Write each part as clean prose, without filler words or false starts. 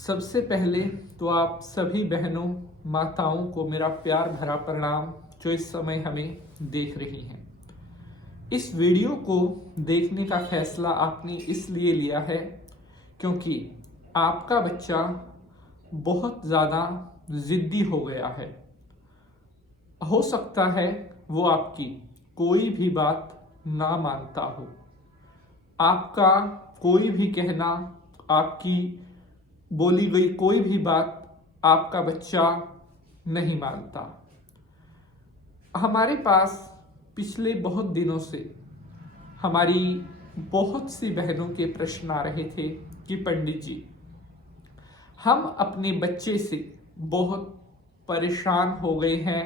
सबसे पहले तो आप सभी बहनों माताओं को मेरा प्यार भरा प्रणाम जो इस समय हमें देख रही हैं। इस वीडियो को देखने का फैसला आपने इसलिए लिया है क्योंकि आपका बच्चा बहुत ज़्यादा ज़िद्दी हो गया है। हो सकता है वो आपकी कोई भी बात ना मानता हो, आपका कोई भी कहना, आपकी बोली गई कोई भी बात आपका बच्चा नहीं मानता। हमारे पास पिछले बहुत दिनों से हमारी बहुत सी बहनों के प्रश्न आ रहे थे कि पंडित जी, हम अपने बच्चे से बहुत परेशान हो गए हैं।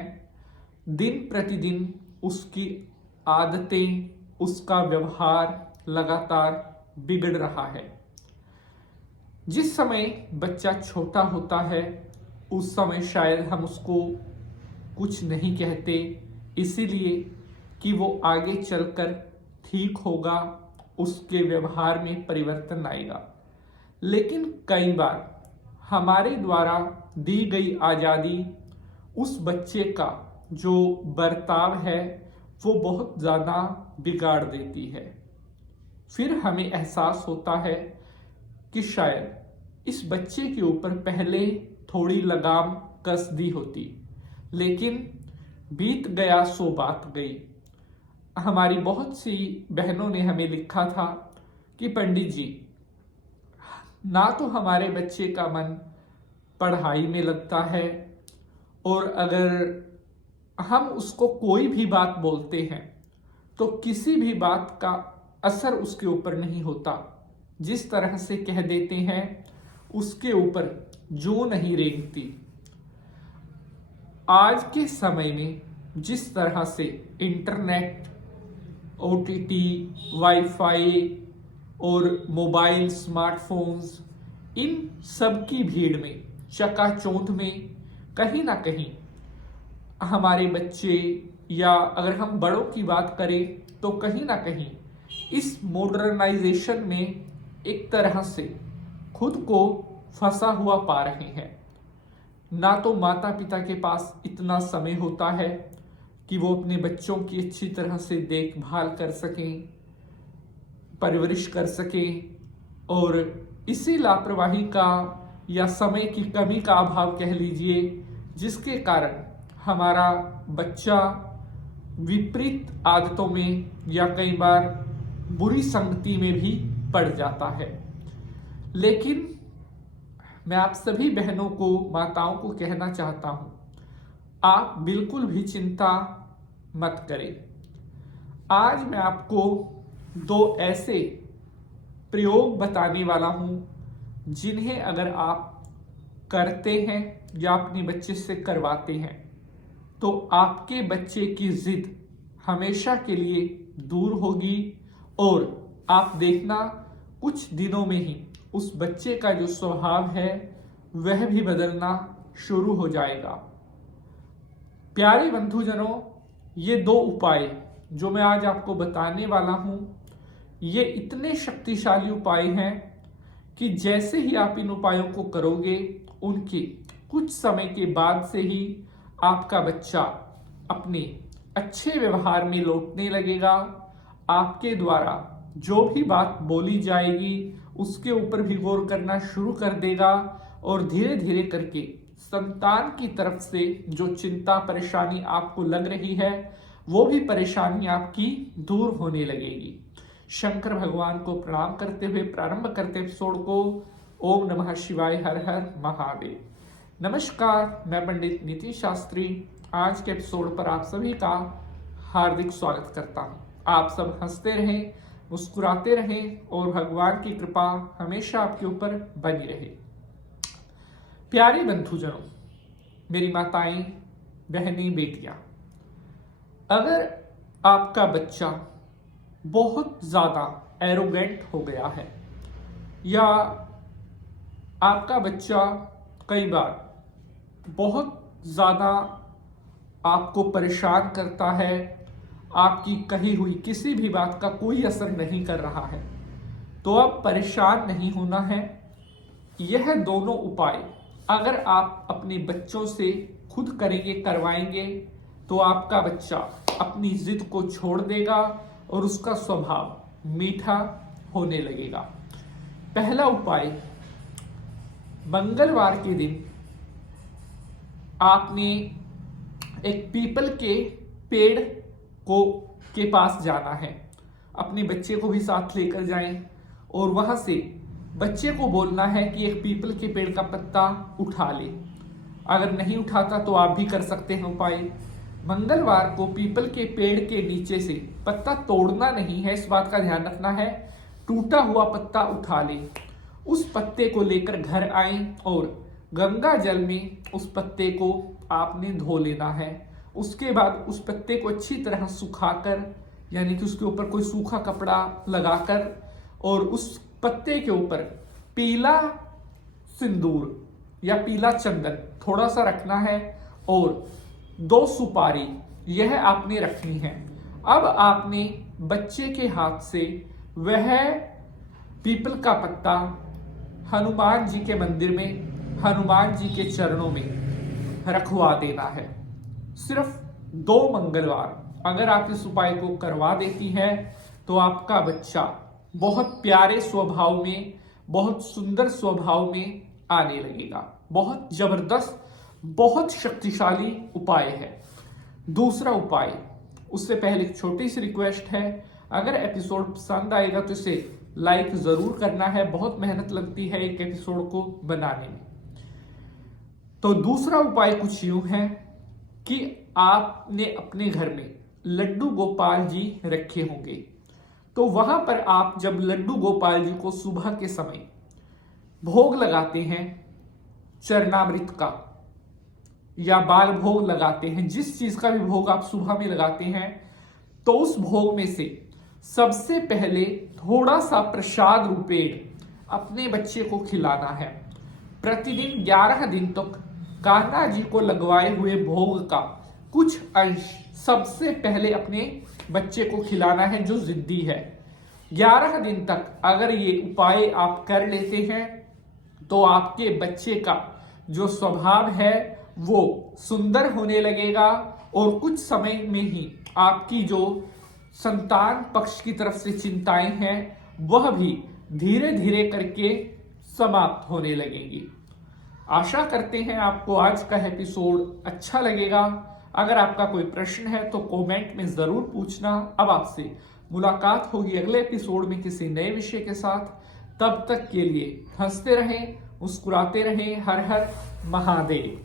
दिन प्रतिदिन उसकी आदतें, उसका व्यवहार लगातार बिगड़ रहा है। जिस समय बच्चा छोटा होता है उस समय शायद हम उसको कुछ नहीं कहते, इसीलिए कि वो आगे चलकर ठीक होगा, उसके व्यवहार में परिवर्तन आएगा। लेकिन कई बार हमारे द्वारा दी गई आज़ादी उस बच्चे का जो बर्ताव है वो बहुत ज़्यादा बिगाड़ देती है। फिर हमें एहसास होता है कि शायद इस बच्चे के ऊपर पहले थोड़ी लगाम कस दी होती, लेकिन बीत गया सो बात गई। हमारी बहुत सी बहनों ने हमें लिखा था कि पंडित जी, ना तो हमारे बच्चे का मन पढ़ाई में लगता है और अगर हम उसको कोई भी बात बोलते हैं तो किसी भी बात का असर उसके ऊपर नहीं होता। जिस तरह से कह देते हैं उसके ऊपर जो नहीं रेंगती। आज के समय में जिस तरह से इंटरनेट, ओटीटी, वाईफाई और मोबाइल, स्मार्टफोन्स, इन सब की भीड़ में, चकाचौंध में कहीं ना कहीं हमारे बच्चे, या अगर हम बड़ों की बात करें तो कहीं ना कहीं इस मॉडर्नाइजेशन में एक तरह से खुद को फंसा हुआ पा रहे हैं। ना तो माता पिता के पास इतना समय होता है कि वो अपने बच्चों की अच्छी तरह से देखभाल कर सकें, परवरिश कर सकें, और इसी लापरवाही का या समय की कमी का अभाव कह लीजिए, जिसके कारण हमारा बच्चा विपरीत आदतों में या कई बार बुरी संगति में भी पड़ जाता है। लेकिन मैं आप सभी बहनों को, माताओं को कहना चाहता हूं, आप बिल्कुल भी चिंता मत करें। आज मैं आपको दो ऐसे प्रयोग बताने वाला हूं जिन्हें अगर आप करते हैं या अपने बच्चे से करवाते हैं तो आपके बच्चे की जिद हमेशा के लिए दूर होगी और आप देखना कुछ दिनों में ही उस बच्चे का जो स्वभाव है वह भी बदलना शुरू हो जाएगा। प्यारे बंधुजनों, ये दो उपाय जो मैं आज आपको बताने वाला हूं, ये इतने शक्तिशाली उपाय हैं कि जैसे ही आप इन उपायों को करोगे, उनके कुछ समय के बाद से ही आपका बच्चा अपने अच्छे व्यवहार में लौटने लगेगा। आपके द्वारा जो भी बात बोली जाएगी उसके ऊपर भी गौर करना शुरू कर देगा और धीरे धीरे करके संतान की तरफ से जो चिंता परेशानी आपको लग रही है वो भी परेशानी आपकी दूर होने लगेगी। शंकर भगवान को प्रणाम करते हुए प्रारंभ करते एपिसोड को। ओम नमः शिवाय, हर हर महादेव। नमस्कार, मैं पंडित नीतीश शास्त्री आज के एपिसोड पर आप सभी का हार्दिक स्वागत करता हूं। आप सब हंसते रहें, मुस्कुराते रहें और भगवान की कृपा हमेशा आपके ऊपर बनी रहे। प्यारे बंधुजनों, मेरी माताएं, बहनें, बेटियां, अगर आपका बच्चा बहुत ज़्यादा एरोगेंट हो गया है या आपका बच्चा कई बार बहुत ज़्यादा आपको परेशान करता है, आपकी कही हुई किसी भी बात का कोई असर नहीं कर रहा है, तो अब परेशान नहीं होना है। यह दोनों उपाय अगर आप अपने बच्चों से खुद करेंगे, करवाएंगे, तो आपका बच्चा अपनी जिद को छोड़ देगा और उसका स्वभाव मीठा होने लगेगा। पहला उपाय, मंगलवार के दिन आपने एक पीपल के पेड़ के पास जाना है। अपने बच्चे को भी साथ लेकर जाएं और वहां से बच्चे को बोलना है कि एक पीपल के पेड़ का पत्ता उठा ले। अगर नहीं उठाता तो आप भी कर सकते हैं उपाय। मंगलवार को पीपल के पेड़ के नीचे से पत्ता तोड़ना नहीं है, इस बात का ध्यान रखना है। टूटा हुआ पत्ता उठा ले, उस पत्ते को लेकर घर आए और गंगा जल में उस पत्ते को आपने धो लेना है। उसके बाद उस पत्ते को अच्छी तरह सुखाकर, यानी कि उसके ऊपर कोई सूखा कपड़ा लगाकर, और उस पत्ते के ऊपर पीला सिंदूर या पीला चंदन थोड़ा सा रखना है और 2 सुपारी यह आपने रखनी है। अब आपने बच्चे के हाथ से वह पीपल का पत्ता हनुमान जी के मंदिर में, हनुमान जी के चरणों में रखवा देना है। सिर्फ 2 मंगलवार अगर आप इस उपाय को करवा देती हैं तो आपका बच्चा बहुत प्यारे स्वभाव में, बहुत सुंदर स्वभाव में आने लगेगा। बहुत जबरदस्त, बहुत शक्तिशाली उपाय है। दूसरा उपाय, उससे पहले एक छोटी सी रिक्वेस्ट है, अगर एपिसोड पसंद आएगा तो इसे लाइक जरूर करना है। बहुत मेहनत लगती है एक एपिसोड को बनाने में। तो दूसरा उपाय कुछ यूं है कि आपने अपने घर में लड्डू गोपाल जी रखे होंगे, तो वहां पर आप जब लड्डू गोपाल जी को सुबह के समय भोग लगाते हैं, चरणामृत का या बाल भोग लगाते हैं, जिस चीज का भी भोग आप सुबह में लगाते हैं, तो उस भोग में से सबसे पहले थोड़ा सा प्रसाद रूपेण अपने बच्चे को खिलाना है। प्रतिदिन 11 दिन तक कान्हा जी को लगवाए हुए भोग का कुछ अंश सबसे पहले अपने बच्चे को खिलाना है जो जिद्दी है। 11 दिन तक अगर ये उपाय आप कर लेते हैं तो आपके बच्चे का जो स्वभाव है वो सुंदर होने लगेगा और कुछ समय में ही आपकी जो संतान पक्ष की तरफ से चिंताएं हैं वह भी धीरे धीरे करके समाप्त होने लगेंगी। आशा करते हैं आपको आज का एपिसोड अच्छा लगेगा। अगर आपका कोई प्रश्न है तो कमेंट में जरूर पूछना। अब आपसे मुलाकात होगी अगले एपिसोड में किसी नए विषय के साथ। तब तक के लिए हंसते रहें, मुस्कुराते रहें। हर हर महादेव।